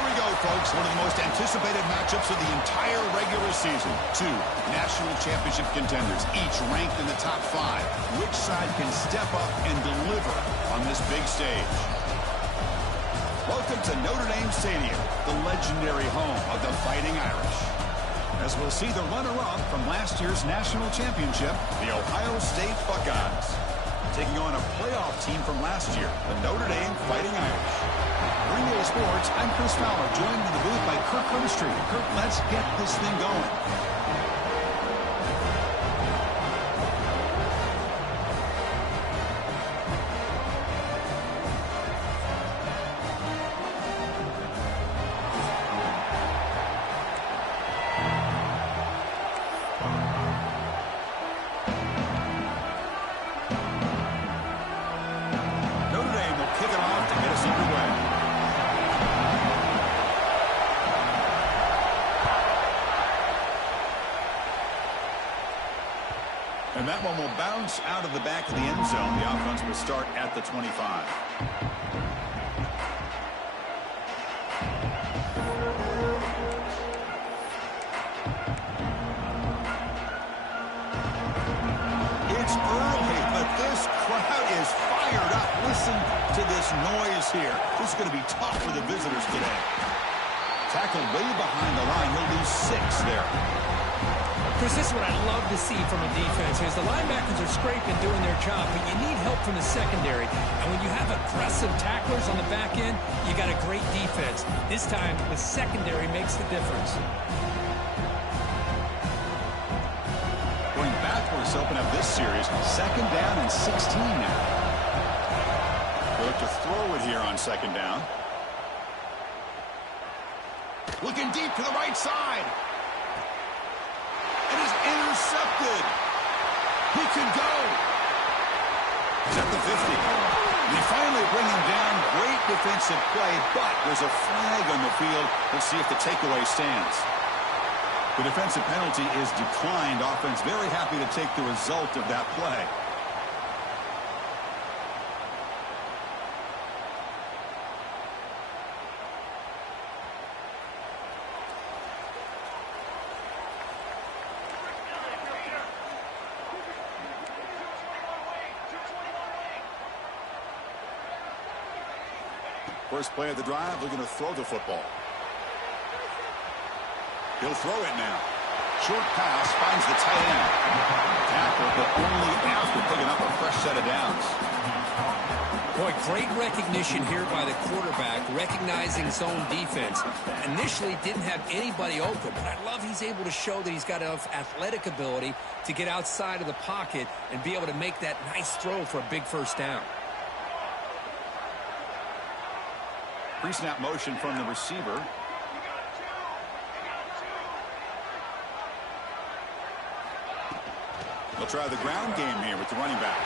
Here we go, folks. One of the most anticipated matchups of the entire regular season. Two national championship contenders, each ranked in the top 5. Which side can step up and deliver on this big stage? Welcome to Notre Dame Stadium, the legendary home of the Fighting Irish. As we'll see the runner-up from last year's national championship, the Ohio State Buckeyes, taking on a playoff team from last year, the Notre Dame Fighting Irish. For EA Sports, I'm Chris Fowler, joined in the booth by Kirk Herbstreit. Kirk, let's get this thing going. And that one will bounce out of the back of the end zone. The offense will start at the 25. It's early, but this crowd is fired up. Listen to this noise here. This is going to be tough for the visitors today. Tackled way behind the line. He'll lose 6 there. Chris, this is what I love to see from a defense. As the linebackers are scraping, doing their job, but you need help from the secondary. And when you have aggressive tacklers on the back end, you got a great defense. This time, the secondary makes the difference. Going backwards to open up this series, 2nd down and 16 now. They look to throw it here on 2nd down. Looking deep to the right side. It is intercepted. He could go. He's at the 50. They finally bring him down. Great defensive play, but there's a flag on the field. Let's see if the takeaway stands. The defensive penalty is declined. Offense very happy to take the result of that play. First play of the drive, looking to throw the football. He'll throw it now. Short pass, finds the tight end. Tackle, but only after picking up a fresh set of downs. Boy, great recognition here by the quarterback, recognizing zone defense. Initially didn't have anybody open, but I love he's able to show that he's got enough athletic ability to get outside of the pocket and be able to make that nice throw for a big first down. Pre-snap motion from the receiver. They'll try the ground game here with the running back.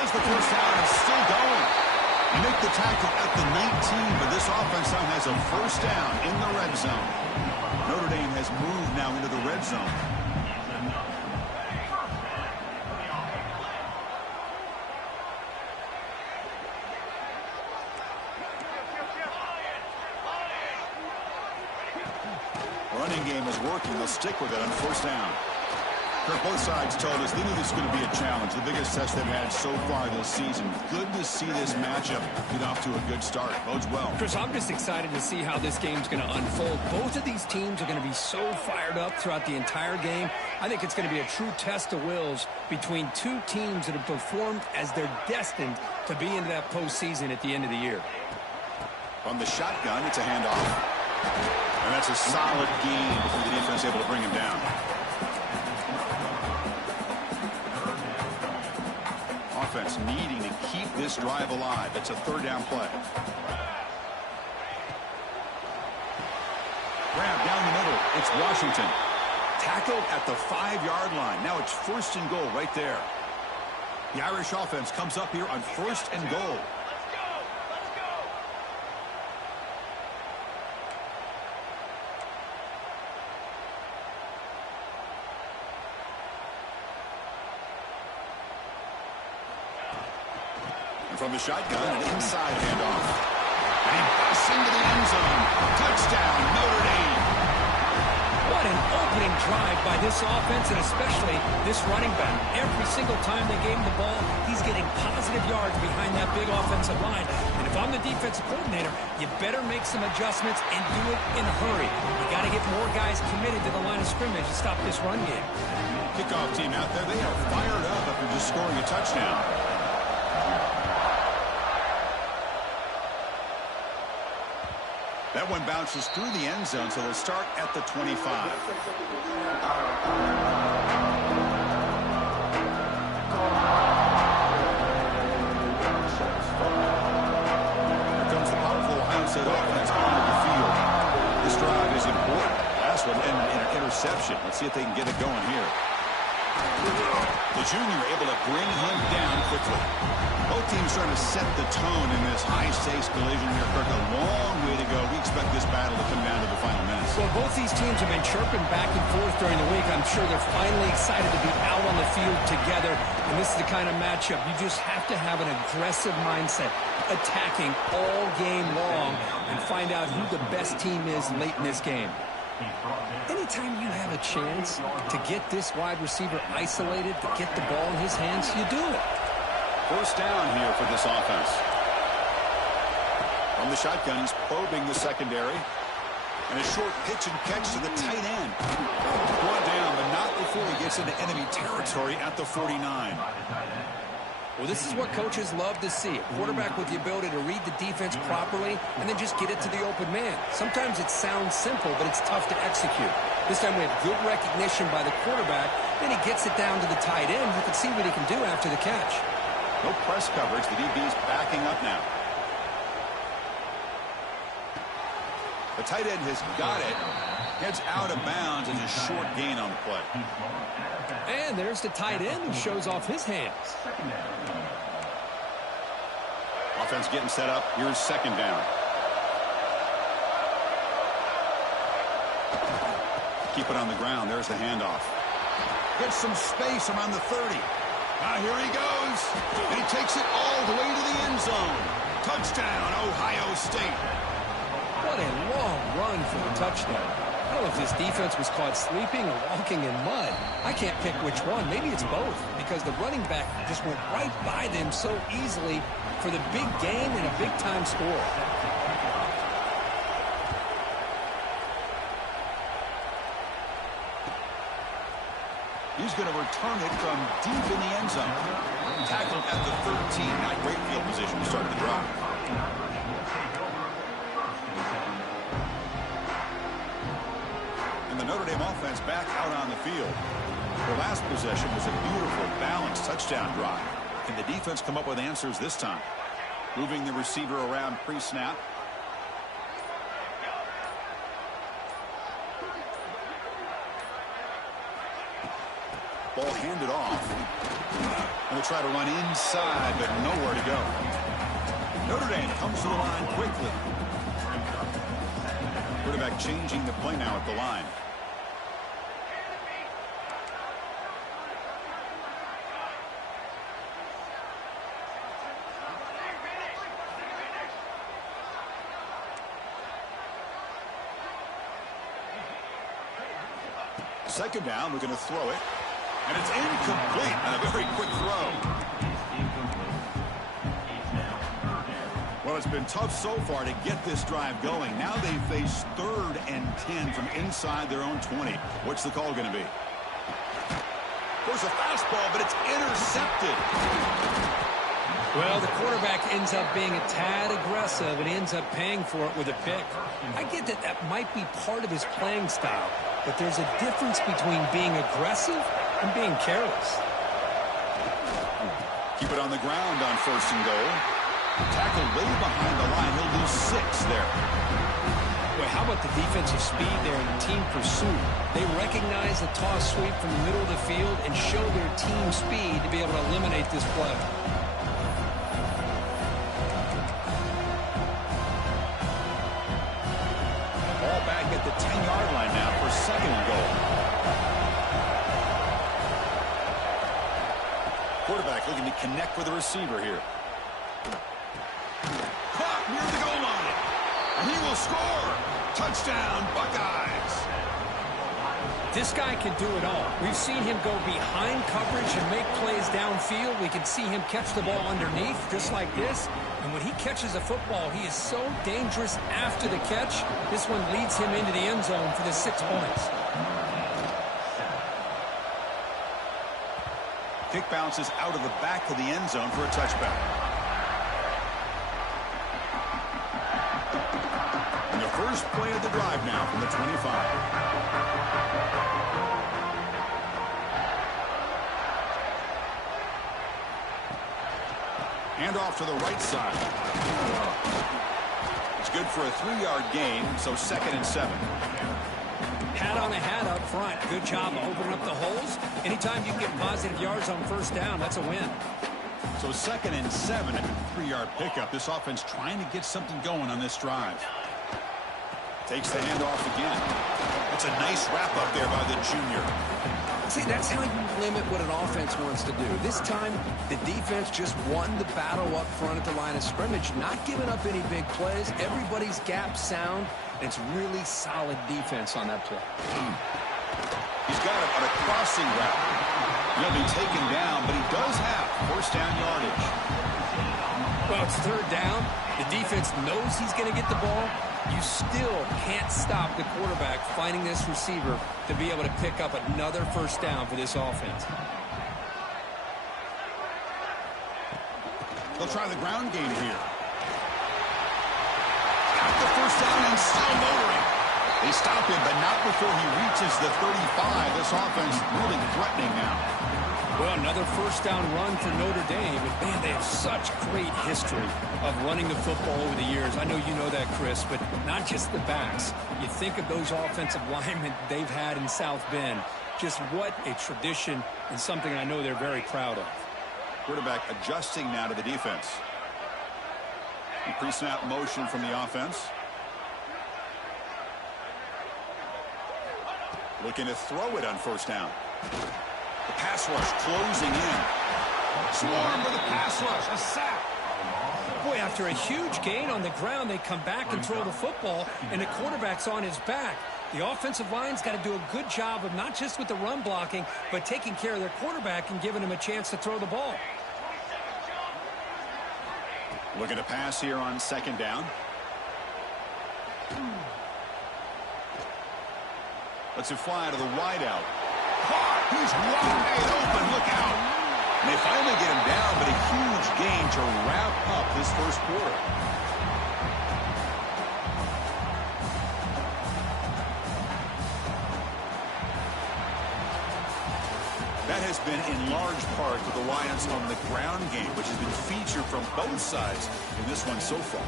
As the first down is still going. You make the tackle at the 19, but this offense now has a first down in the red zone. Notre Dame has moved now into the red zone. Running game is working. They'll stick with it on first down. Both sides told us they knew this was going to be a challenge, the biggest test they've had so far this season. Good to see this matchup get off to a good start. Bodes well. Chris, I'm just excited to see how this game's going to unfold. Both of these teams are going to be so fired up throughout the entire game. I think it's going to be a true test of wills between two teams that have performed as they're destined to be into that postseason at the end of the year. From the shotgun, it's a handoff. And that's a solid gain before the defense able to bring him down. Offense needing to keep this drive alive. It's a 3rd down play. Grab down the middle. It's Washington. Tackled at the 5-yard line. Now it's 1st and goal right there. The Irish offense comes up here on 1st and goal. From the shotgun, an inside handoff. And he busts into the end zone. Touchdown, Notre Dame. What an opening drive by this offense, and especially this running back. Every single time they gave him the ball, he's getting positive yards behind that big offensive line. And if I'm the defensive coordinator, you better make some adjustments and do it in a hurry. You got to get more guys committed to the line of scrimmage to stop this run game. Kickoff team out there, they are fired up after just scoring a touchdown. That one bounces through the end zone, so they'll start at the 25. Here comes the powerful Ohio State offense onto the field. This drive is important. Last one ended in an interception. Let's see if they can get it going here. The junior able to bring him down quickly. Both teams trying to set the tone in this high-stakes collision here. Kirk, a long way to go. We expect this battle to come down to the final minutes. Well, both these teams have been chirping back and forth during the week. I'm sure they're finally excited to be out on the field together. And this is the kind of matchup you just have to have an aggressive mindset, attacking all game long, and find out who the best team is late in this game. Anytime you have a chance to get this wide receiver isolated, to get the ball in his hands, you do it. First down here for this offense. From the shotgun, he's probing the secondary. And a short pitch and catch to the tight end. One down, but not before he gets into enemy territory at the 49. Well, this is what coaches love to see. A quarterback with the ability to read the defense properly and then just get it to the open man. Sometimes it sounds simple, but it's tough to execute. This time we have good recognition by the quarterback. Then he gets it down to the tight end. You can see what he can do after the catch. No press coverage. The DB's backing up now. The tight end has got it. Heads out of bounds and a short gain on the play. And there's the tight end who shows off his hands. Offense getting set up. Here's second down. Keep it on the ground. There's the handoff. Gets some space around the 30. Now here he goes. And he takes it all the way to the end zone. Touchdown, Ohio State. What a long run for the touchdown. I don't know if this defense was caught sleeping or walking in mud. I can't pick which one. Maybe it's both, because the running back just went right by them so easily for the big gain and a big-time score. He's going to return it from deep in the end zone. Tackled at the 13. Not great field position to start the drive. And the Notre Dame offense back out on the field. Their last possession was a beautiful, balanced touchdown drive. Can the defense come up with answers this time? Moving the receiver around pre-snap. Ball handed off. And they try to run inside, but nowhere to go. Notre Dame comes to the line quickly. Quarterback changing the play now at the line. Second down, we're going to throw it. And it's incomplete on a very quick throw. Well, it's been tough so far to get this drive going. Now they face 3rd and 10 from inside their own 20. What's the call going to be? There's a fastball, but it's intercepted. Well, the quarterback ends up being a tad aggressive and ends up paying for it with a pick. I get that that might be part of his playing style, but there's a difference between being aggressive and being careless. Keep it on the ground on 1st and goal. Tackled way behind the line. He'll lose 6 there. Well, how about the defensive speed there in the team pursuit? They recognize the toss sweep from the middle of the field and show their team speed to be able to eliminate this play. Ball back at the 10-yard line now for 2nd and goal. Quarterback looking to connect with the receiver here. Caught near the goal line. score! Touchdown, Buckeyes! This guy can do it all. We've seen him go behind coverage and make plays downfield. We can see him catch the ball underneath, just like this. And when he catches a football, he is so dangerous after the catch. This one leads him into the end zone for the 6 points. Kick bounces out of the back of the end zone for a touchback. And the first play of the drive now from the 25. Hand off to the right side. It's good for a 3-yard gain, so 2nd and 7. Hat on a hat up front. Good job opening up the holes. Anytime you get positive yards on first down, that's a win. So 2nd and 7 at the 3-yard pickup. This offense trying to get something going on this drive. Takes the handoff again. That's a nice wrap up there by the junior. See, that's how you limit what an offense wants to do. This time, the defense just won the battle up front at the line of scrimmage, not giving up any big plays. Everybody's gap sound. It's really solid defense on that play. He's got it on a crossing route. He'll be taken down, but he does have first down yardage. Well, it's 3rd down. The defense knows he's going to get the ball. You still can't stop the quarterback finding this receiver to be able to pick up another first down for this offense. They'll try the ground game here. Got the first down and still motoring. They stop him, but not before he reaches the 35. This offense really threatening now. Well, another first down run for Notre Dame. And, man, they have such great history of running the football over the years. I know you know that, Chris, but not just the backs. You think of those offensive linemen they've had in South Bend. Just what a tradition and something I know they're very proud of. Quarterback adjusting now to the defense. Pre-snap motion from the offense. Looking to throw it on first down. The pass rush closing in. Swarm with a pass rush. A sack. Boy, after a huge gain on the ground, they come back and throw the football, and the quarterback's on his back. The offensive line's got to do a good job of not just with the run blocking, but taking care of their quarterback and giving him a chance to throw the ball. Looking to pass here on 2nd down. Lets it fly to the wideout. He's wide open. Look out. And they finally get him down, but a huge gain to wrap up this first quarter. That has been in large part the reliance on the ground game, which has been featured from both sides in this one so far.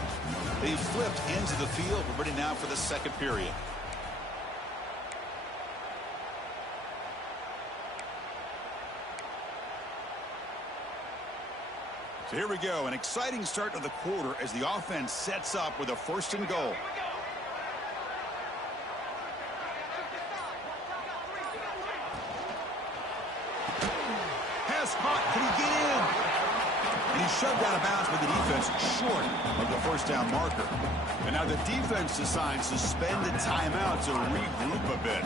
They've flipped into the field. We're ready now for the 2nd period. So here we go, an exciting start to the quarter as the offense sets up with a 1st and goal. Pass caught, can he get in? And he's shoved out of bounds with the defense short of the first down marker. And now the defense decides to spend the timeout to regroup a bit.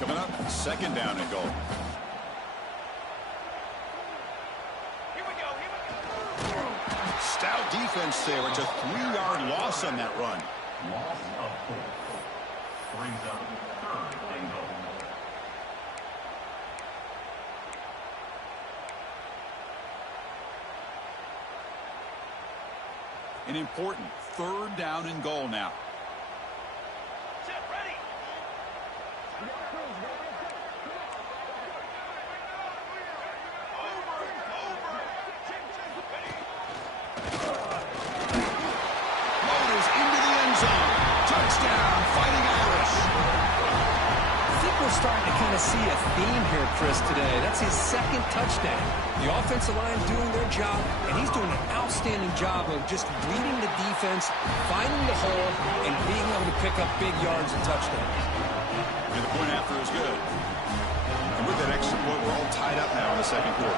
Coming up, 2nd down and goal. Stout defense there. It's a 3-yard loss on that run. Loss of 4. Brings up 3rd and goal. An important 3rd down and goal now. Starting to kind of see a theme here, Chris, today. That's his 2nd touchdown. The offensive line doing their job, and he's doing an outstanding job of just reading the defense, finding the hole, and being able to pick up big yards and touchdowns. And the point after is good. And with that extra point we're all tied up now in the second quarter.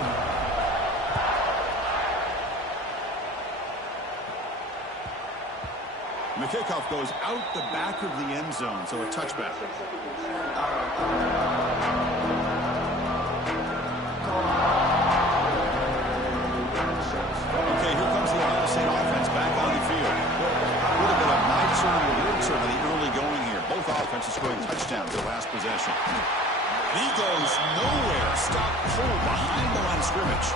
The kickoff goes out the back of the end zone, so a touchback. Okay, here comes the Ohio State offense back on the field. A little bit of my turn or your turn in the early going here. Both offenses scoring touchdowns their last possession. He goes nowhere. Stop cold behind the line of scrimmage.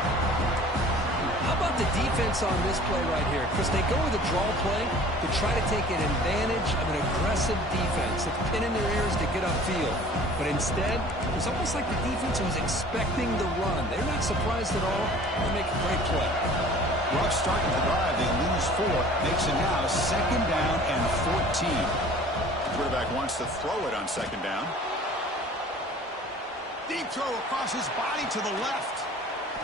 How about the defense on this play right here? Chris, they go with a draw play to try to take an advantage of an aggressive defense that's pinning their ears to get upfield. But instead, it was almost like the defense was expecting the run. They're not surprised at all. They make a great play. Rough start to the drive. They lose 4. Makes it now 2nd down and 14. The quarterback wants to throw it on 2nd down. Deep throw across his body to the left.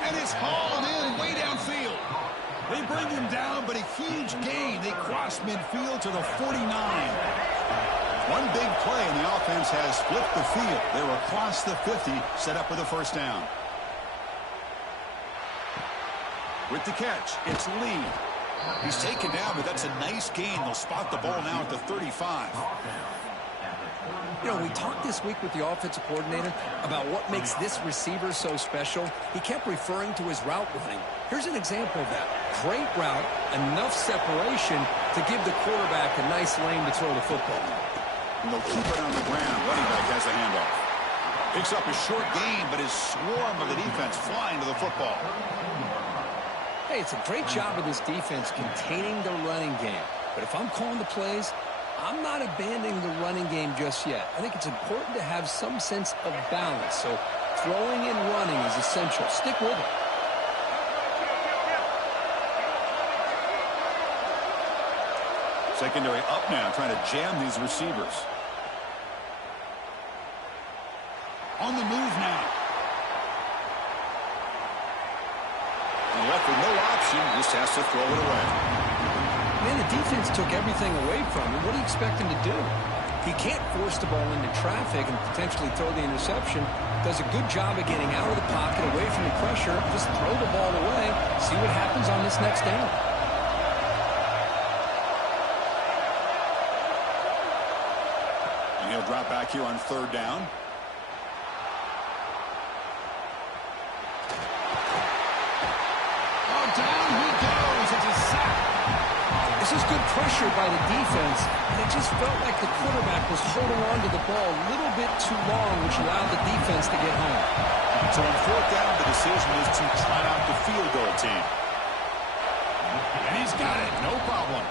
And it's hauled in way downfield. They bring him down, but a huge gain. They cross midfield to the 49. One big play, and the offense has flipped the field. They're across the 50, set up with a first down. With the catch, it's Lee. He's taken down, but that's a nice gain. They'll spot the ball now at the 35. You know, we talked this week with the offensive coordinator about what makes this receiver so special. He kept referring to his route running. Here's an example of that. Great route, enough separation to give the quarterback a nice lane to throw the football. And they'll keep it on the ground. Running back has the handoff. Picks up a short gain, but his swarm of the defense flying to the football. Hey, it's a great job of this defense containing the running game. But if I'm calling the plays, I'm not abandoning the running game just yet. I think it's important to have some sense of balance. So throwing and running is essential. Stick with it. Secondary up now, trying to jam these receivers. On the move now. And left with no option, just has to throw it away. Man, the defense took everything away from him. What do you expect him to do? He can't force the ball into traffic and potentially throw the interception. Does a good job of getting out of the pocket, away from the pressure. Just throw the ball away. See what happens on this next down. And he'll drop back here on 3rd down. Oh, down he goes. It's a sack. This is good pressure by the defense, and it just felt like the quarterback was holding on to the ball a little bit too long, which allowed the defense to get home. So on 4th down, the decision is to try out the field goal team. And he's got it, no problem.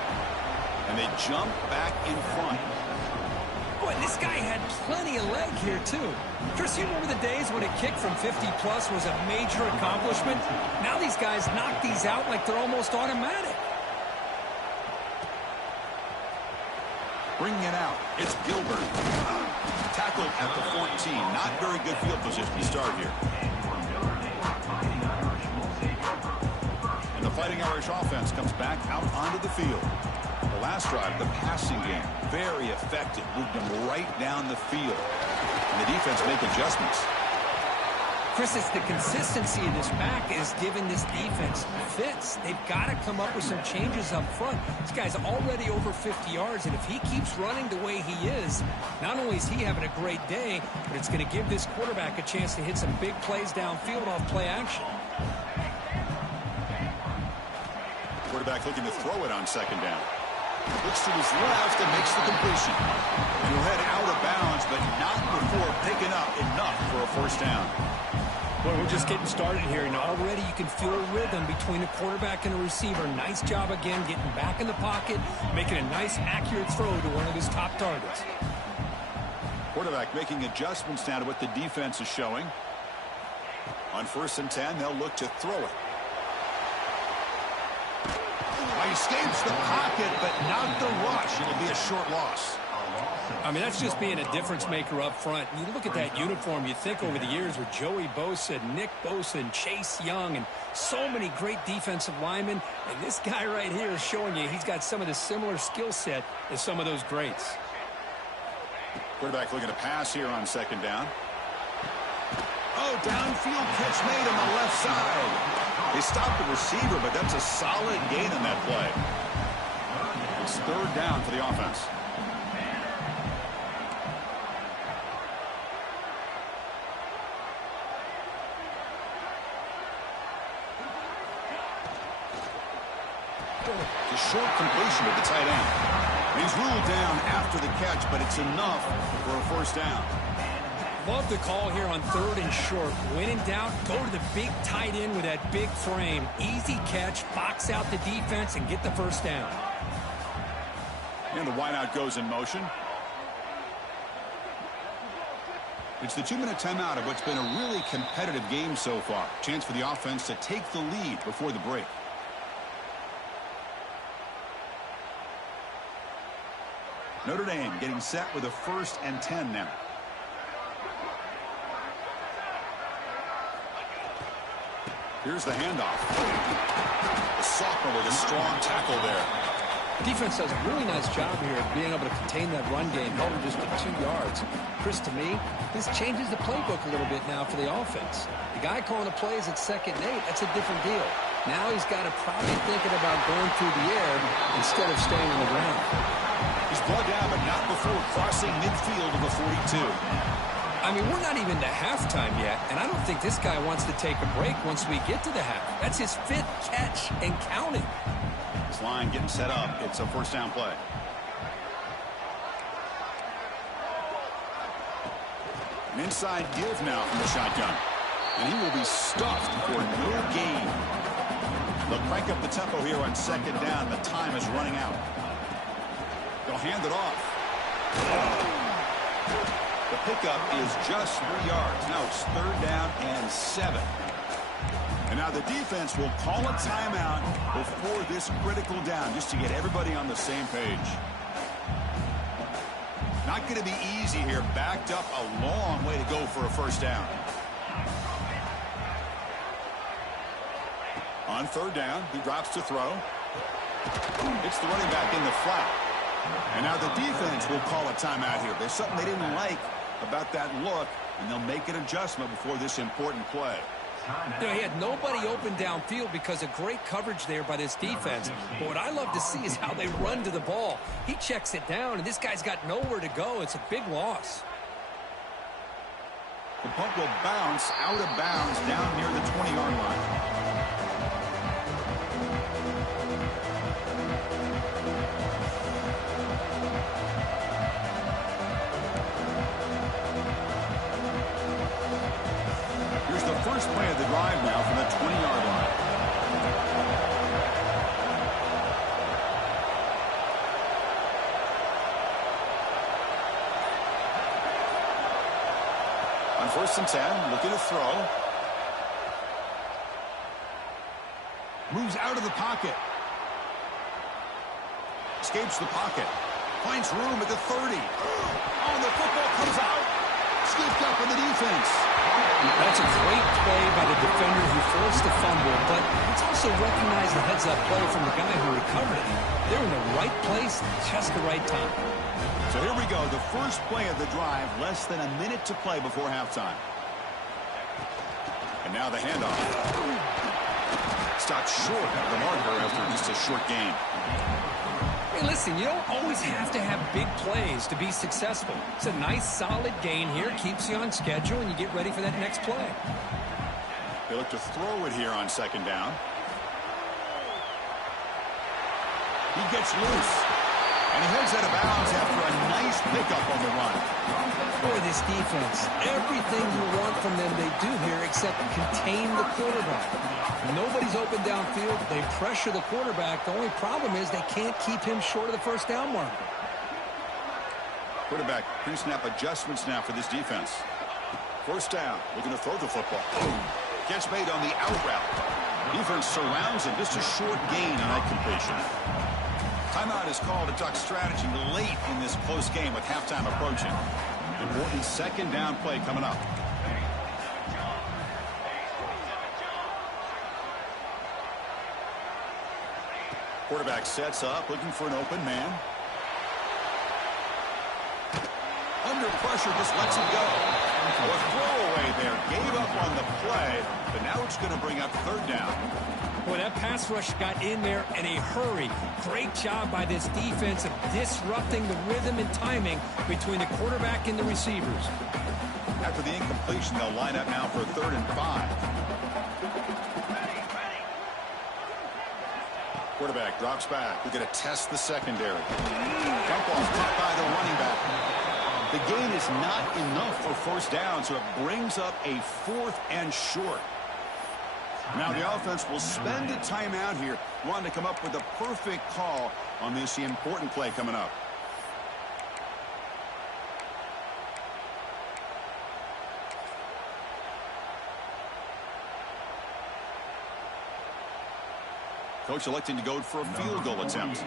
And they jump back in front. Boy, this guy had plenty of leg here, too. Chris, you remember the days when a kick from 50-plus was a major accomplishment? Now these guys knock these out like they're almost automatic. Bringing it out, it's Gilbert. Tackled at the 14. Not very good field position to start here. And the Fighting Irish offense comes back out onto the field. The last drive, the passing game, very effective. Moved them right down the field. And the defense make adjustments. Chris, it's the consistency of this back is giving this defense fits. They've got to come up with some changes up front. This guy's already over 50 yards, and if he keeps running the way he is, not only is he having a great day, but it's going to give this quarterback a chance to hit some big plays downfield off play action. Quarterback looking to throw it on 2nd down. Looks to his left and makes the completion. And he'll head out of bounds, but not before picking up enough for a 1st down. Well, we're just getting started here, and already you can feel a rhythm between a quarterback and a receiver. Nice job again getting back in the pocket, making a nice, accurate throw to one of his top targets. Quarterback making adjustments now to what the defense is showing. On 1st and 10, they'll look to throw it. He escapes the pocket, but not the rush. It'll be a short loss. I mean, that's just being a difference maker up front. You look at that uniform, you think over the years with Joey Bosa, Nick Bosa, and Chase Young, and so many great defensive linemen. And this guy right here is showing you he's got some of the similar skill set as some of those greats. Quarterback looking to pass here on 2nd down. Oh, downfield catch made on the left side. They stopped the receiver, but that's a solid gain on that play. It's third down for the offense. A short completion to the tight end. He's ruled down after the catch, but it's enough for a first down. Love the call here on third and short. When in doubt, go to the big tight end with that big frame. Easy catch, box out the defense, and get the first down. And the wideout goes in motion. It's the 2-minute timeout of what's been a really competitive game so far. Chance for the offense to take the lead before the break. Notre Dame getting set with a 1st and 10 now. Here's the handoff. The sophomore with a strong tackle there. Defense does a really nice job here of being able to contain that run game, held him just to 2 yards. Chris, to me, this changes the playbook a little bit now for the offense. The guy calling the plays at 2nd and 8, that's a different deal. Now he's got to probably thinking about going through the air instead of staying on the ground. He's brought down, but not before crossing midfield of the 42. I mean, we're not even to halftime yet, and I don't think this guy wants to take a break once we get to the half. That's his 5th catch and counting. This line getting set up. It's a first down play. An inside give now from the shotgun. And he will be stuffed for no gain. They'll crank up the tempo here on 2nd down. The time is running out. They'll hand it off. The pickup is just 3 yards. Now it's 3rd down and 7. And now the defense will call a timeout before this critical down, just to get everybody on the same page. Not going to be easy here. Backed up a long way to go for a first down. On 3rd down, he drops to throw. It's the running back in the flat. And now the defense will call a timeout here. There's something they didn't like about that look, and they'll make an adjustment before this important play. You know, he had nobody open downfield because of great coverage there by this defense. But what I love to see is how they run to the ball. He checks it down, and this guy's got nowhere to go. It's a big loss. The punt will bounce out of bounds down near the 20-yard line. First play of the drive now from the 20-yard line. On 1st and 10, looking to throw. Moves out of the pocket. Escapes the pocket. Finds room at the 30. Oh, the football comes out. Scooped up in the defense. That's a great play by the defender who forced the fumble, but it's also recognized the heads-up play from the guy who recovered it. They're in the right place, just the right time. So here we go, the first play of the drive, less than a minute to play before halftime. And now the handoff. Stopped short of the marker after just a short gain. Hey, listen, you don't always have to have big plays to be successful. It's a nice, solid gain here. Keeps you on schedule, and you get ready for that next play. They look to throw it here on 2nd down. He gets loose. And he heads out of bounds after a nice pickup on the run. Boy, this defense, everything you want from them they do here except contain the quarterback. Nobody's open downfield. They pressure the quarterback. The only problem is they can't keep him short of the first down marker. Quarterback pre-snap adjustments now for this defense. First down, looking to throw the football. Catch made on the out route. Defense surrounds him. Just a short gain on that completion. Timeout is called to talk strategy late in this close game with halftime approaching. Important 2nd down play coming up. Quarterback sets up, looking for an open man. Under pressure, just lets it go. A throwaway there. Gave up on the play, but now it's going to bring up third down. Boy, that pass rush got in there in a hurry. Great job by this defense of disrupting the rhythm and timing between the quarterback and the receivers. After the incompletion, they'll line up now for 3rd and 5. Quarterback drops back. We're going to test the secondary. Jump ball caught by the running back. The gain is not enough for first down, so it brings up a 4th and short. Now the offense will spend a timeout here, wanting to come up with a perfect call on this important play coming up. Coach electing to go for a field goal attempt.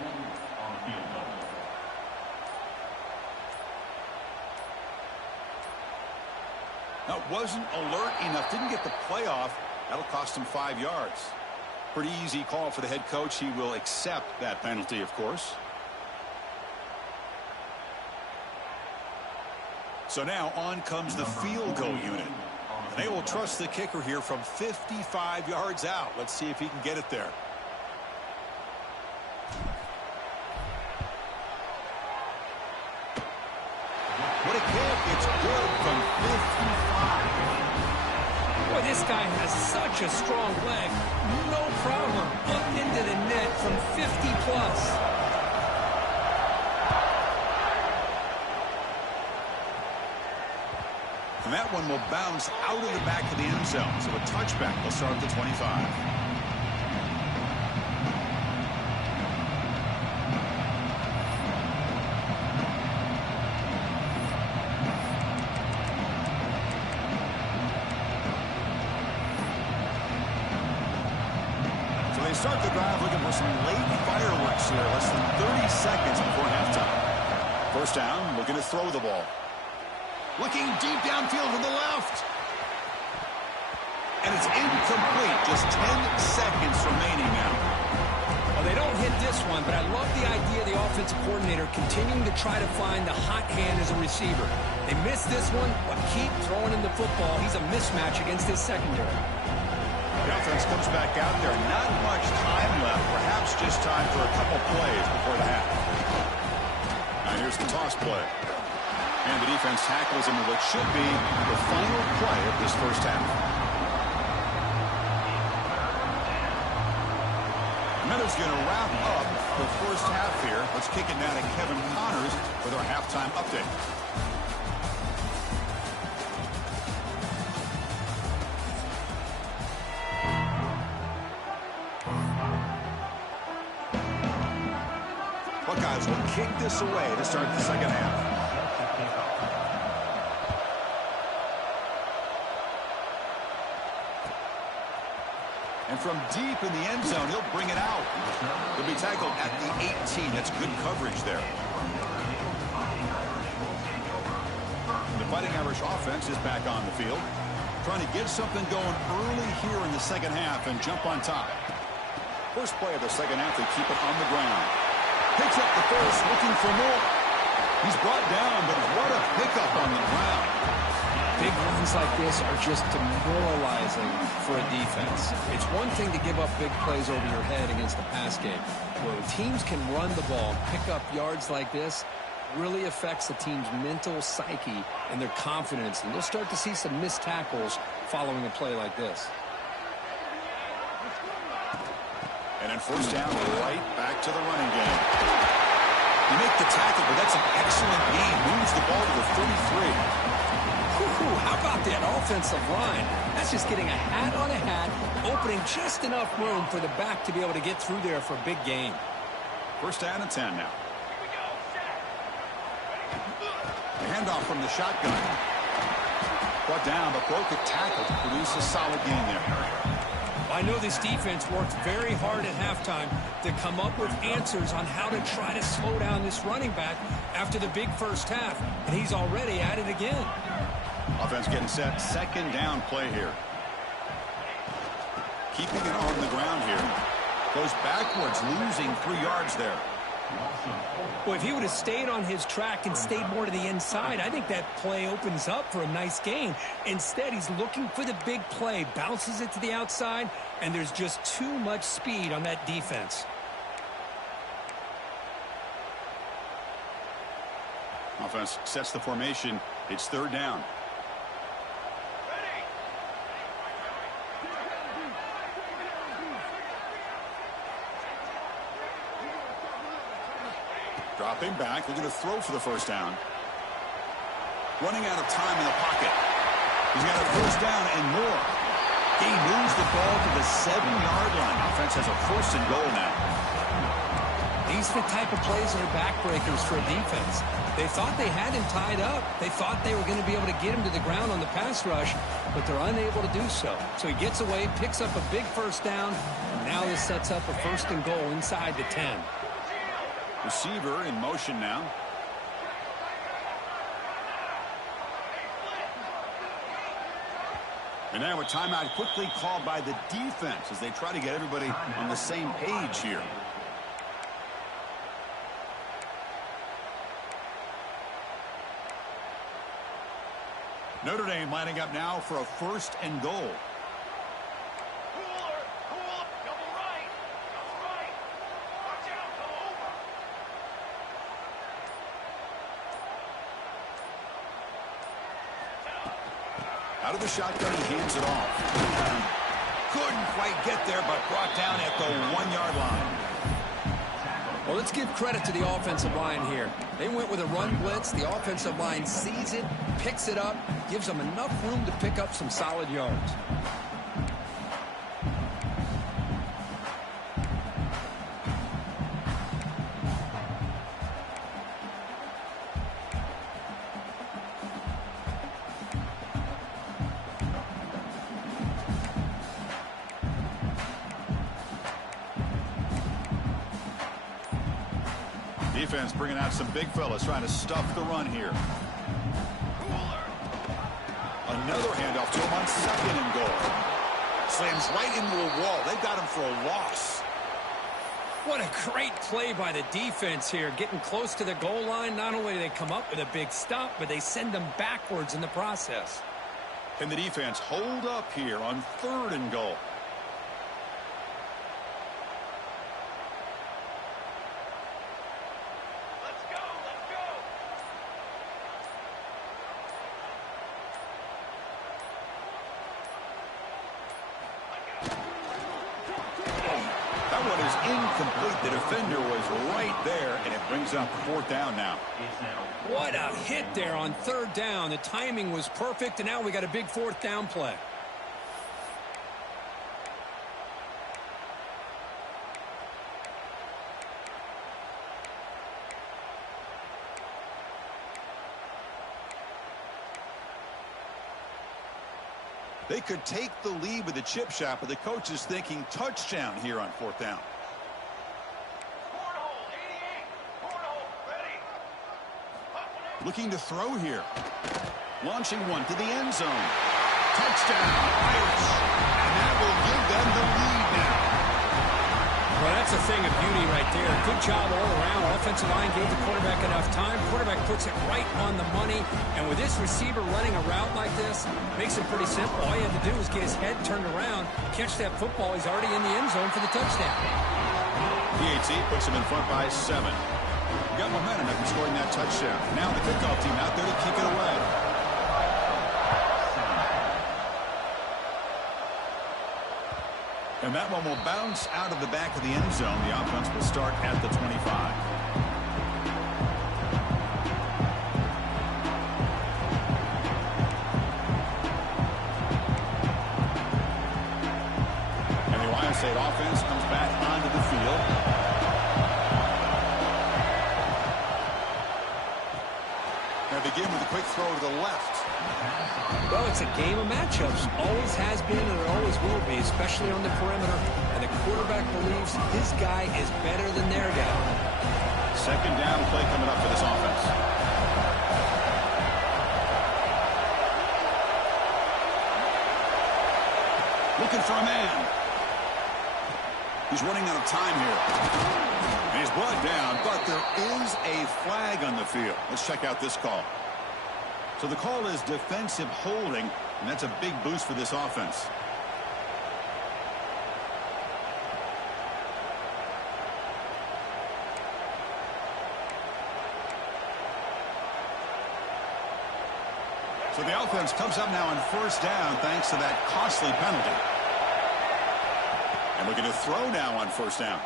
Now, wasn't alert enough, didn't get the play off. That'll cost him 5 yards. Pretty easy call for the head coach. He will accept that penalty, of course. So now on comes the field goal unit. And they will trust the kicker here from 55 yards out. Let's see if he can get it there. What a kick. It's good from 55. Boy, this guy has such a strong leg. No problem. Up into the net from 50 plus. And that one will bounce out of the back of the end zone. So a touchback will start at the 25. Start the drive looking for some late fireworks here. Less than 30 seconds before halftime. First down, looking to throw the ball. Looking deep downfield to the left. And it's incomplete. Just 10 seconds remaining now. Well, they don't hit this one, but I love the idea of the offensive coordinator continuing to try to find the hot hand as a receiver. They missed this one, but keep throwing him the football. He's a mismatch against his secondary. The offense comes back out there. Not much time left. Perhaps just time for a couple plays before the half. Now here's the toss play. And the defense tackles him with what should be the final play of this first half. Miller's going to wrap up the first half here. Let's kick it now to Kevin Connors with our halftime update. Buckeyes will kick this away to start the second half. And from deep in the end zone, he'll bring it out. He'll be tackled at the 18. That's good coverage there. The Fighting Irish offense is back on the field, trying to get something going early here in the second half and jump on top. First play of the second half, they keep it on the ground. Picks up the first, looking for more. He's brought down, but what a pickup on the ground. Big runs like this are just demoralizing for a defense. It's one thing to give up big plays over your head against the pass game. Where teams can run the ball, pick up yards like this, really affects the team's mental psyche and their confidence. And you'll start to see some missed tackles following a play like this. And then first down, right back to the running game. You make the tackle, but that's an excellent gain. Moves the ball to the 33. How about that offensive line? That's just getting a hat on a hat, opening just enough room for the back to be able to get through there for a big gain. First down and 10 now. The handoff from the shotgun. Brought down, but broke a tackle to produce a solid gain there. I know this defense worked very hard at halftime to come up with answers on how to try to slow down this running back after the big first half, and he's already at it again. Offense getting set. Second down play here. Keeping it on the ground here. Goes backwards, losing 3 yards there. Well, if he would have stayed on his track and stayed more to the inside, I think that play opens up for a nice gain. Instead, he's looking for the big play, bounces it to the outside, and there's just too much speed on that defense. Offense sets the formation. It's third down. Dropping back, looking to throw for the first down. Running out of time in the pocket. He's got a first down and more. He moves the ball to the 7-yard line. Offense has a first and goal now. These are the type of plays that are backbreakers for a defense. They thought they had him tied up. They thought they were going to be able to get him to the ground on the pass rush, but they're unable to do so. So he gets away, picks up a big first down, and now this sets up a first and goal inside the 10. Receiver in motion now. And now a timeout quickly called by the defense as they try to get everybody on the same page here. Notre Dame lining up now for a first and goal. Out of the shotgun, he hands it off. Couldn't quite get there, but brought down at the 1-yard line. Well, let's give credit to the offensive line here. They went with a run blitz. The offensive line sees it, picks it up, gives them enough room to pick up some solid yards. Defense bringing out some big fellas trying to stuff the run here. Another handoff to him on second and goal. Slams right into a wall. They've got him for a loss. What a great play by the defense here. Getting close to the goal line, not only do they come up with a big stop, but they send them backwards in the process. And the defense hold up here on third and goal. Incomplete. The defender was right there, and it brings up fourth down now. What a hit there on third down. The timing was perfect, and now we got a big fourth down play. They could take the lead with a chip shot, but the coach is thinking touchdown here on fourth down. Looking to throw here. Launching one to the end zone. Touchdown, Irish. And that will give them the lead now. Well, that's a thing of beauty right there. Good job all around. Offensive line gave the quarterback enough time. Quarterback puts it right on the money. And with this receiver running a route like this, makes it pretty simple. All you have to do is get his head turned around, catch that football. He's already in the end zone for the touchdown. PAT puts him in front by 7. Got momentum after scoring that touchdown. Now the kickoff team out there to kick it away. And that one will bounce out of the back of the end zone. The offense will start at the 25. And the Ohio State offense comes back onto the field. Begin with a quick throw to the left. Well, it's a game of matchups. Always has been and it always will be, especially on the perimeter. And the quarterback believes his guy is better than their guy. Second down play coming up for this offense. Looking for a man. He's running out of time here. And he's brought down, but there is a flag on the field. Let's check out this call. So the call is defensive holding, and that's a big boost for this offense. So the offense comes up now on first down thanks to that costly penalty. And looking to throw now on first down.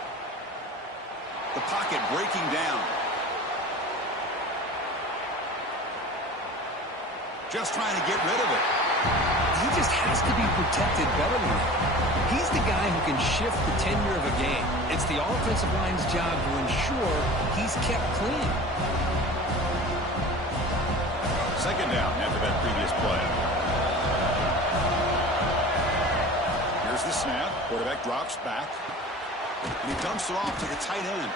The pocket breaking down. Just trying to get rid of it. He just has to be protected better than that. He's the guy who can shift the tenure of a game. It's the offensive line's job to ensure he's kept clean. Second down after that previous play. Here's the snap. Quarterback drops back. And he dumps it off to the tight end.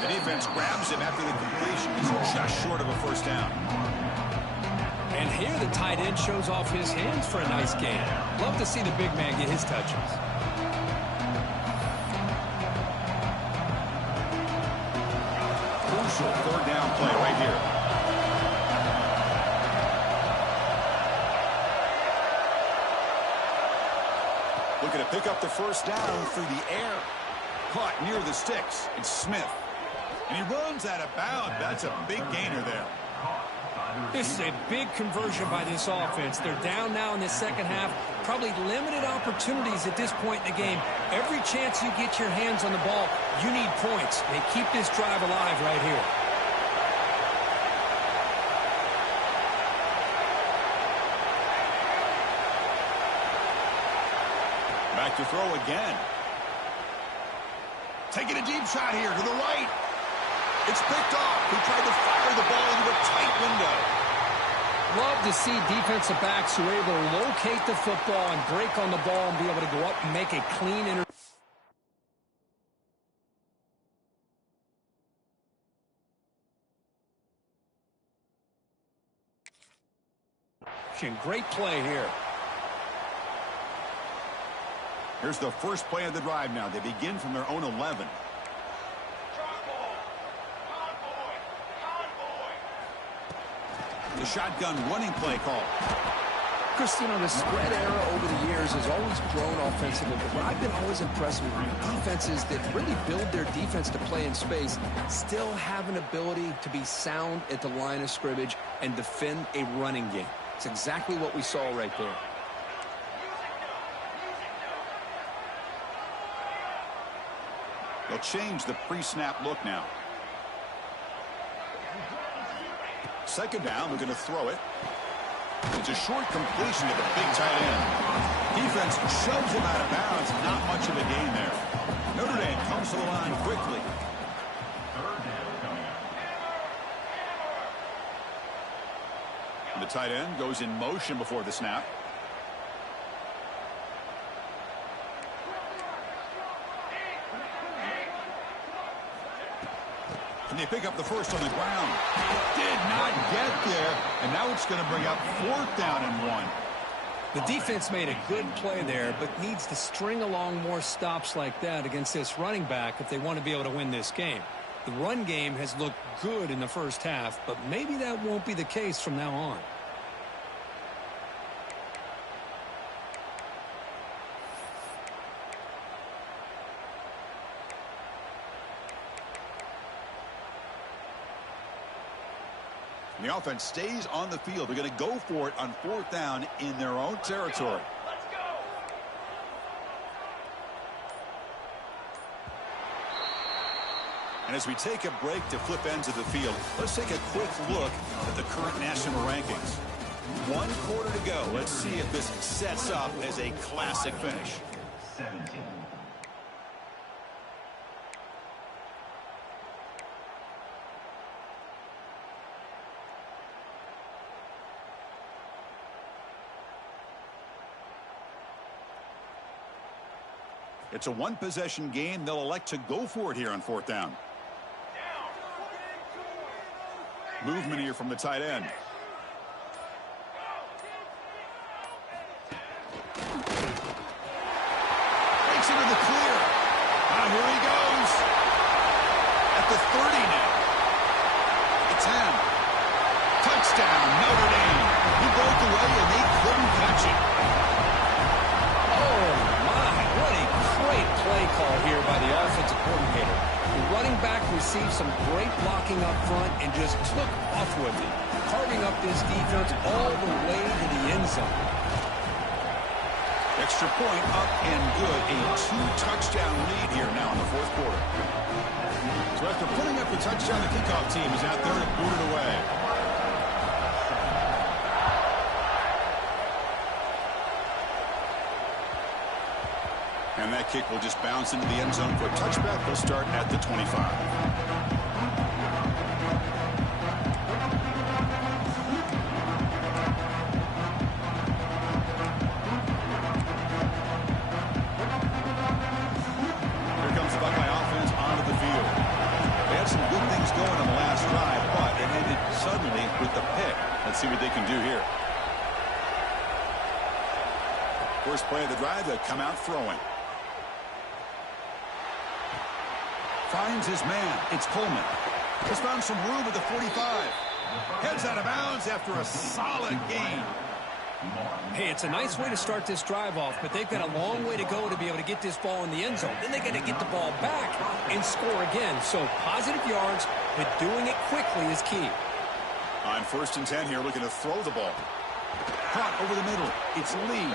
The defense grabs him after the completion. He's just short of a first down. And here the tight end shows off his hands for a nice gain. Love to see the big man get his touches. Crucial third down play right here. Looking to pick up the first down through the air. Caught near the sticks. It's Smith. And he runs out of bounds. That's a big gainer there. This is a big conversion by this offense. They're down now in the second half. Probably limited opportunities at this point in the game. Every chance you get your hands on the ball, you need points. They keep this drive alive right here. Back to throw again. Taking a deep shot here to the right. It's picked off. He tried to fire the ball into a tight window. Love to see defensive backs who are able to locate the football and break on the ball and be able to go up and make a clean interception. Great play here. Here's the first play of the drive now. They begin from their own 11. The shotgun running play call. Chris, you know, the spread era over the years has always grown offensively, but what I've been always impressed with defenses that really build their defense to play in space still have an ability to be sound at the line of scrimmage and defend a running game. It's exactly what we saw right there. They'll change the pre-snap look now. Second down, we're going to throw it. It's a short completion to the big tight end. Defense shoves him out of bounds. Not much of a gain there. Notre Dame comes to the line quickly. The tight end goes in motion before the snap. And they pick up the first on the ground. It did not get there, and now it's going to bring up fourth down and 1. The defense made a good play there, but needs to string along more stops like that against this running back if they want to be able to win this game. The run game has looked good in the first half, but maybe that won't be the case from now on. And the offense stays on the field. They're going to go for it on fourth down in their own territory. Let's go. And as we take a break to flip ends of the field, let's take a quick look at the current national rankings. 1 quarter to go. Let's see if this sets up as a classic finish. 17. It's a one-possession game. They'll elect to go for it here on fourth down. Movement here from the tight end. Breaks into the clear. Here he goes. the 30 now. The 10. Touchdown, Notre Dame. He broke away and they couldn't catch it. Oh, my. What a great play call here by the offensive coordinator. The running back received some great blocking up front and just took off with it, carving up this defense all the way to the end zone. Extra point up and good. A 2-touchdown lead here now in the fourth quarter. So after putting up the touchdown, the kickoff team is out there to boot it away. And that kick will just bounce into the end zone for a touchback. They'll start at the 25. Let's see what they can do here. First play of the drive, they come out throwing. Finds his man. It's Coleman. Just found some room at the 45. Heads out of bounds after a solid gain. Hey, it's a nice way to start this drive off, but they've got a long way to go to be able to get this ball in the end zone. Then they got to get the ball back and score again. So positive yards, but doing it quickly is key. On 1st and 10 here, looking to throw the ball. Caught over the middle. It's Lee.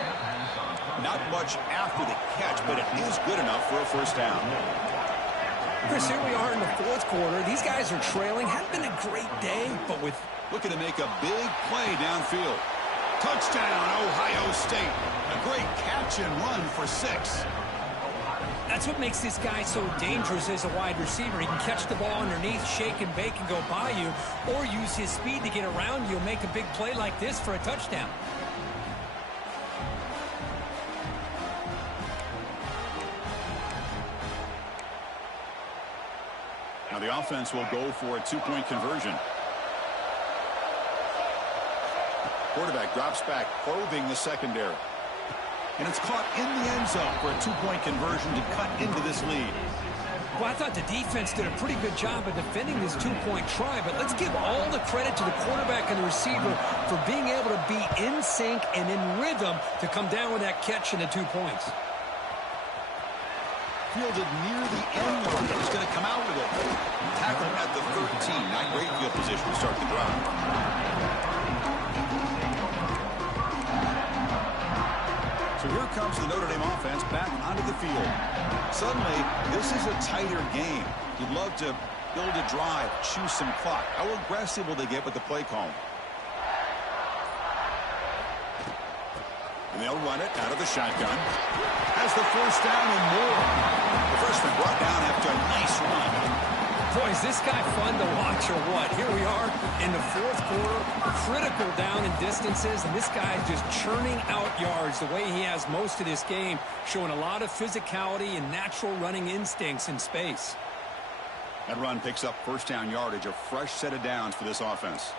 Not much after the catch, but it is good enough for a first down. Chris, here we are in the fourth quarter. These guys are trailing. Hadn't been a great day, but with... Looking to make a big play downfield. Touchdown, Ohio State. A great catch and run for 6. That's what makes this guy so dangerous as a wide receiver. He can catch the ball underneath, shake and bake and go by you, or use his speed to get around you and make a big play like this for a touchdown. Now the offense will go for a 2-point conversion. Quarterback drops back, probing the secondary. And it's caught in the end zone for a 2-point conversion to cut into this lead. Well, I thought the defense did a pretty good job of defending this 2-point try, but let's give all the credit to the quarterback and the receiver for being able to be in sync and in rhythm to come down with that catch and the 2 points. Fielded near the end line. He's going to come out with it. Tackled at the 13. Not great field position to start the drive. So here comes the Notre Dame offense back onto the field. Suddenly, this is a tighter game. You'd love to build a drive, choose some clock. How aggressive will they get with the play call? And they'll run it out of the shotgun. Has the first down and more. The freshman brought down after a nice run. Boy, is this guy fun to watch or what? Here we are in the fourth quarter, critical down in distances, and this guy just churning out yards the way he has most of this game, showing a lot of physicality and natural running instincts in space. That run picks up first down yardage, a fresh set of downs for this offense.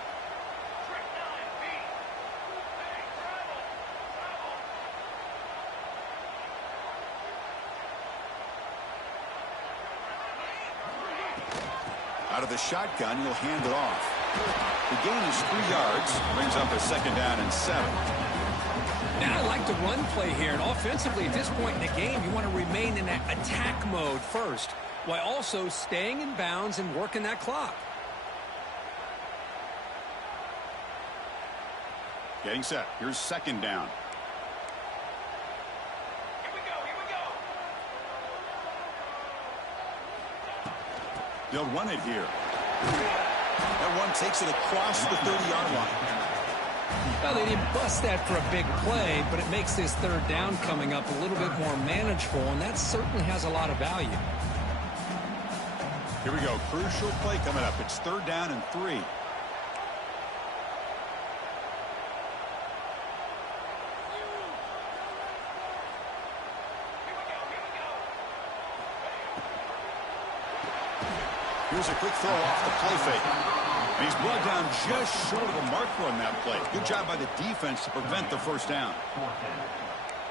Out of the shotgun, he'll hand it off. The gain is 3 yards, brings up a second down and 7. Now I like the run play here, and offensively at this point in the game, you want to remain in that attack mode first, while also staying in bounds and working that clock. Getting set. Here's second down. They'll run it here. That one takes it across the 30-yard line. Well, they didn't bust that for a big play, but it makes this third down coming up a little bit more manageable, and that certainly has a lot of value. Here we go. Crucial play coming up. It's third down and 3. Here's a quick throw off the play fake. And he's brought down just short of a marker on that play. Good job by the defense to prevent the first down.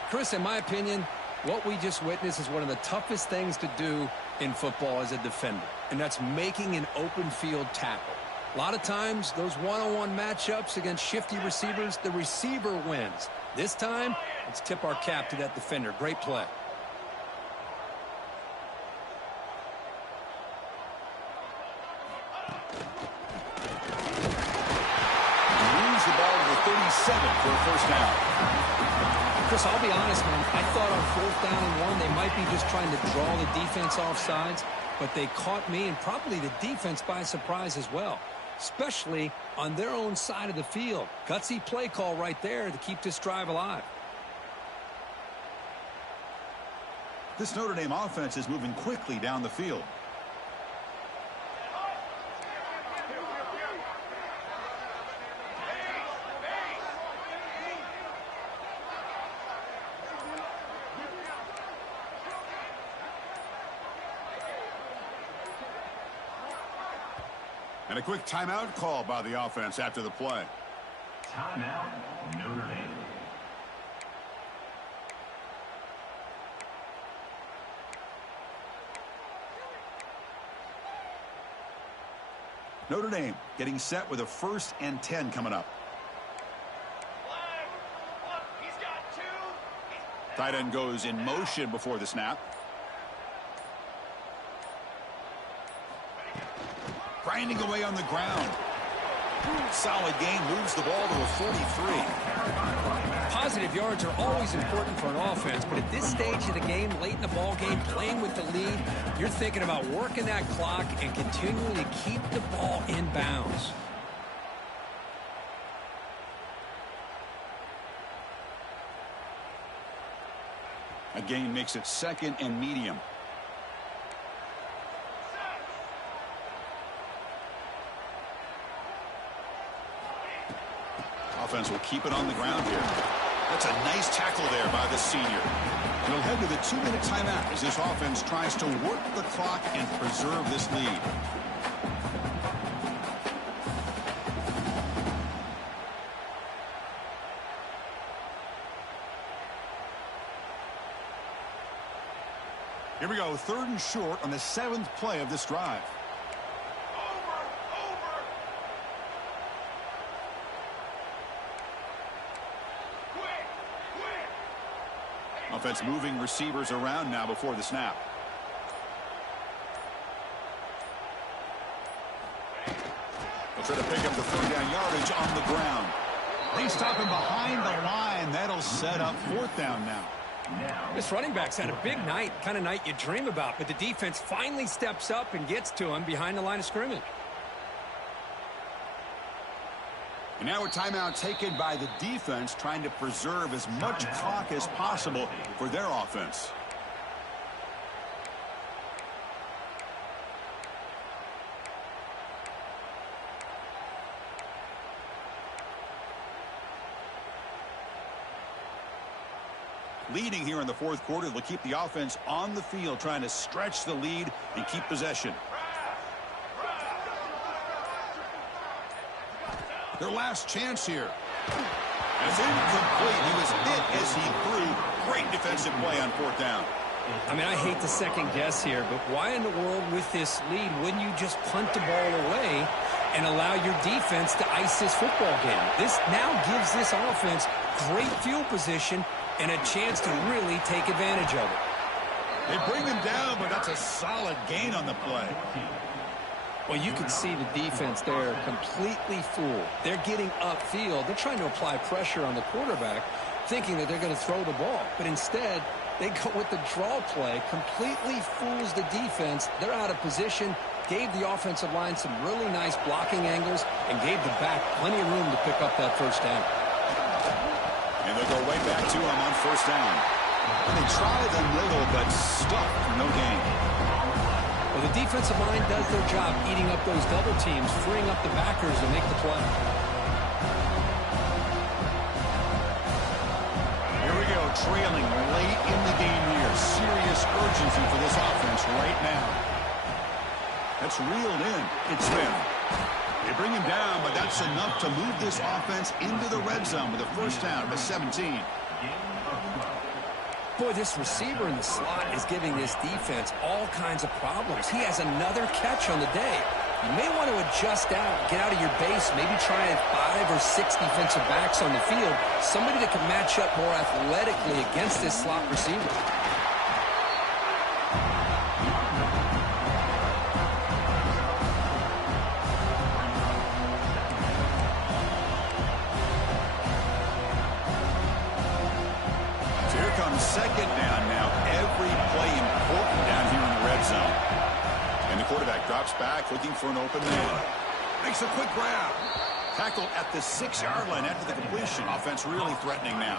Chris, in my opinion, What we just witnessed is one of the toughest things to do in football as a defender, and that's making an open field tackle. A lot of times, those one-on-one matchups against shifty receivers, the receiver wins. This time, let's tip our cap to that defender. Great play. Moves the ball to the 37 for a first down. Chris, I'll be honest, man. I thought on 4th down and 1, they might be just trying to draw the defense off sides, but they caught me and probably the defense by surprise as well, especially on their own side of the field. Gutsy play call right there to keep this drive alive. This Notre Dame offense is moving quickly down the field. And a quick timeout call by the offense after the play. Timeout, Notre Dame. Notre Dame getting set with a 1st and 10 coming up. Tight end goes in motion before the snap. Grinding away on the ground. Solid gain, moves the ball to a 43. Positive yards are always important for an offense, but at this stage of the game, late in the ball game, playing with the lead, you're thinking about working that clock and continuing to keep the ball in bounds. A gain makes it 2nd and medium. Offense will keep it on the ground here. That's a nice tackle there by the senior. And he'll head to the 2-minute timeout as this offense tries to work the clock and preserve this lead. Here we go, 3rd and short on the 7th play of this drive. Offense moving receivers around now before the snap. They'll try to pick up the 3rd down yardage on the ground. They stop him behind the line. That'll set up 4th down now. This running back's had a big night, kind of night you dream about, but the defense finally steps up and gets to him behind the line of scrimmage. And now a timeout taken by the defense, trying to preserve as much clock as possible for their offense. Leading here in the 4th quarter, they'll keep the offense on the field, trying to stretch the lead and keep possession. Their last chance here. It's incomplete. He was hit as he threw. Great defensive play on 4th down. I mean, I hate to second guess here, but why in the world with this lead wouldn't you just punt the ball away and allow your defense to ice this football game? This now gives this offense great field position and a chance to really take advantage of it. They bring him down, but that's a solid gain on the play. Well, you can see the defense there completely fooled. They're getting upfield. They're trying to apply pressure on the quarterback, thinking that they're going to throw the ball. But instead, they go with the draw play, completely fools the defense. They're out of position, gave the offensive line some really nice blocking angles, and gave the back plenty of room to pick up that 1st down. And they'll go right back to him on 1st down. They try the middle, but stuck for no gain. Well, the defensive line does their job eating up those double teams, freeing up the backers to make the play. Here we go, trailing late in the game here. Serious urgency for this offense right now. That's reeled in. It's them. They bring him down, but that's enough to move this offense into the red zone with a 1st down at the 17. Boy, this receiver in the slot is giving this defense all kinds of problems. He has another catch on the day. You may want to adjust out, get out of your base, maybe try 5 or 6 defensive backs on the field, somebody that can match up more athletically against this slot receiver. Second down now. Every play important down here in the red zone. And the quarterback drops back looking for an open man. Makes a quick grab. Tackled at the 6-yard line after the completion. Offense really threatening now.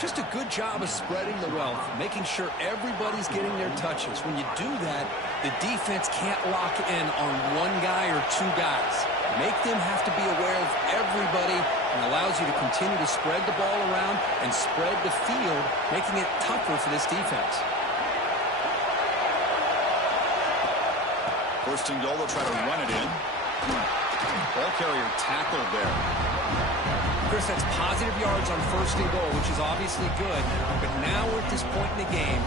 Just a good job of spreading the wealth, making sure everybody's getting their touches. When you do that, the defense can't lock in on one guy or 2 guys. Make them have to be aware of everybody, and allows you to continue to spread the ball around and spread the field, making it tougher for this defense. First and goal, they'll try to run it in. Ball carrier tackled there. Chris, that's positive yards on first and goal, which is obviously good. But now we're at this point in the game,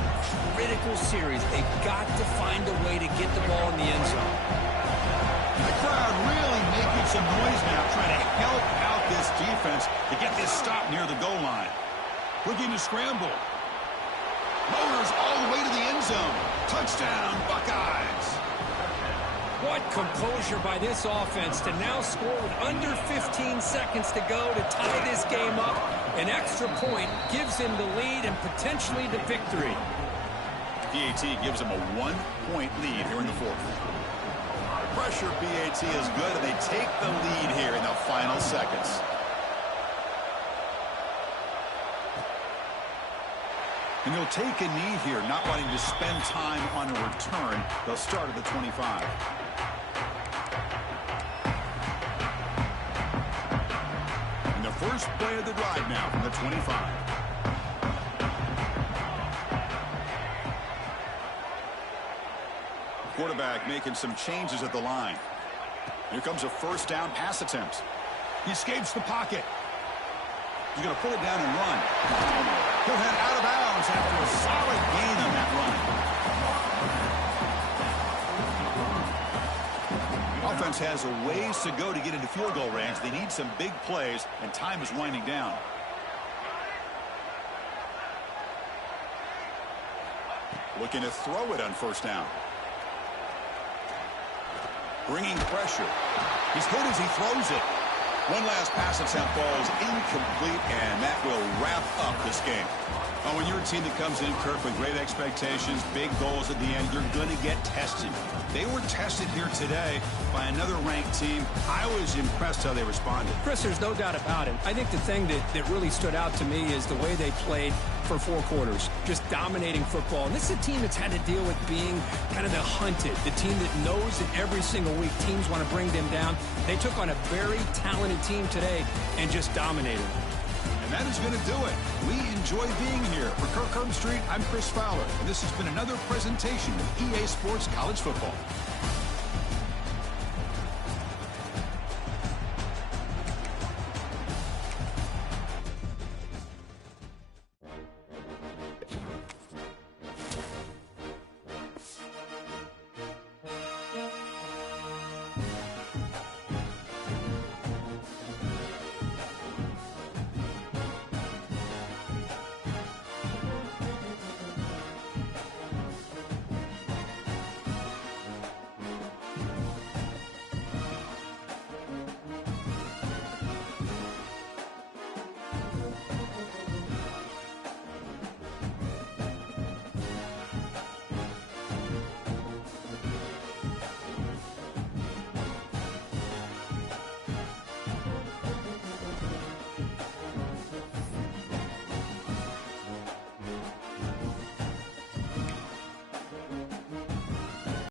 critical series. They've got to find a way to get the ball in the end zone. The crowd really making some noise now, trying to help out this defense to get this stop near the goal line. Looking to scramble. Motors all the way to the end zone. Touchdown, Buckeyes. What composure by this offense to now score with under 15 seconds to go to tie this game up. An extra point gives him the lead and potentially the victory. PAT gives them a 1-point lead here in the fourth. Pressure PAT is good, and they take the lead here in the final seconds. And they'll take a knee here, not wanting to spend time on a return. They'll start at the 25. And the first play of the drive now from the 25. Quarterback making some changes at the line. Here comes a first down pass attempt. He escapes the pocket. He's going to pull it down and run. He'll head out of bounds after a solid gain on that run. Offense has a ways to go to get into field goal range. They need some big plays, and time is winding down. Looking to throw it on first down. Bringing pressure. He's hit as he throws it. One last pass attempt falls incomplete, and that will wrap up this game. Oh, when you're a team that comes in, Kirk, with great expectations, big goals at the end, you're going to get tested. They were tested here today by another ranked team. I was impressed how they responded. Chris, there's no doubt about it. I think the thing that really stood out to me is the way they played for 4 quarters, just dominating football. And this is a team that's had to deal with being kind of the hunted, the team that knows that every single week teams want to bring them down. They took on a very talented team today and just dominated. And that is going to do it. We enjoy being here. For Kirk Street, I'm Chris Fowler. And this has been another presentation of EA Sports College Football.